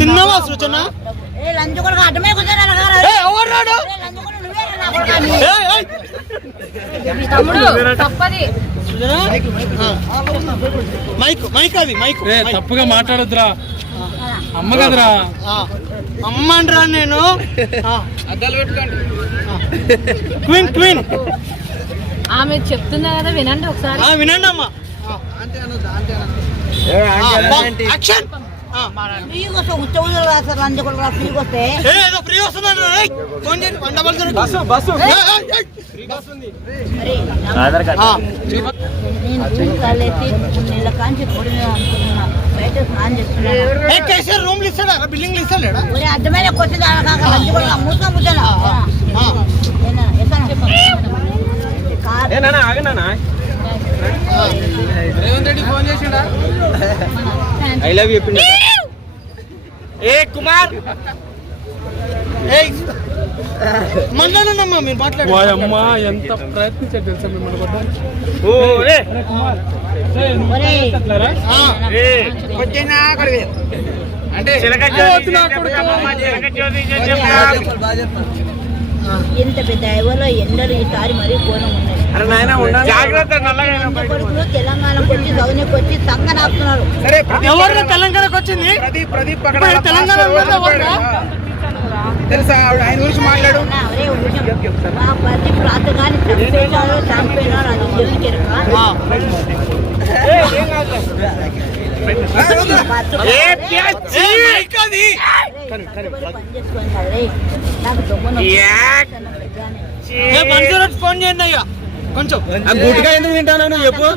తిన్నావా సృజన? తప్పుగా మాట్లాడొద్దురా, అమ్మ కదరా. అమ్మరా నేను. క్వీన్ క్వీన్ ఆమె చెప్తున్నా కదా, వినండి ఒకసారి. వినండి అమ్మా. యాక్షన్. రూమ్లు ఇస్తాడా, బిల్డింగ్లు ఇస్తాడా? అర్థమైన క్వశ్చన్ రేవంత్ రెడ్డి ఫోన్ చేసిండా? ఐ లవ్ యూ చెప్పిండు. ఏ కుమార్ మాట్లాడమ్మా, మీరు మాట్లాడండి. అమ్మా ఎంత ప్రయత్నించారు తెలుసా మిమ్మల్ని కొట్టడానికి. ఎంత పెద్ద ఎవరో ఎండలు ఈసారి మరీ ఘోరం ఉన్నాయి. తెలంగాణకు వచ్చి గౌనకి వచ్చి సంగనాపుతున్నారు. ఎవరు తెలంగాణకు వచ్చింది? తెలంగాణ తెలుసా ఆయన గురించి మాట్లాడు. ప్రతి ప్రాంతగాని చంపేశారు చంపేనారు, అది దేవునికి ఫోన్ చేయండి అయ్యా. కొంచెం గుట్గా ఎందుకు తింటాను చెప్పు.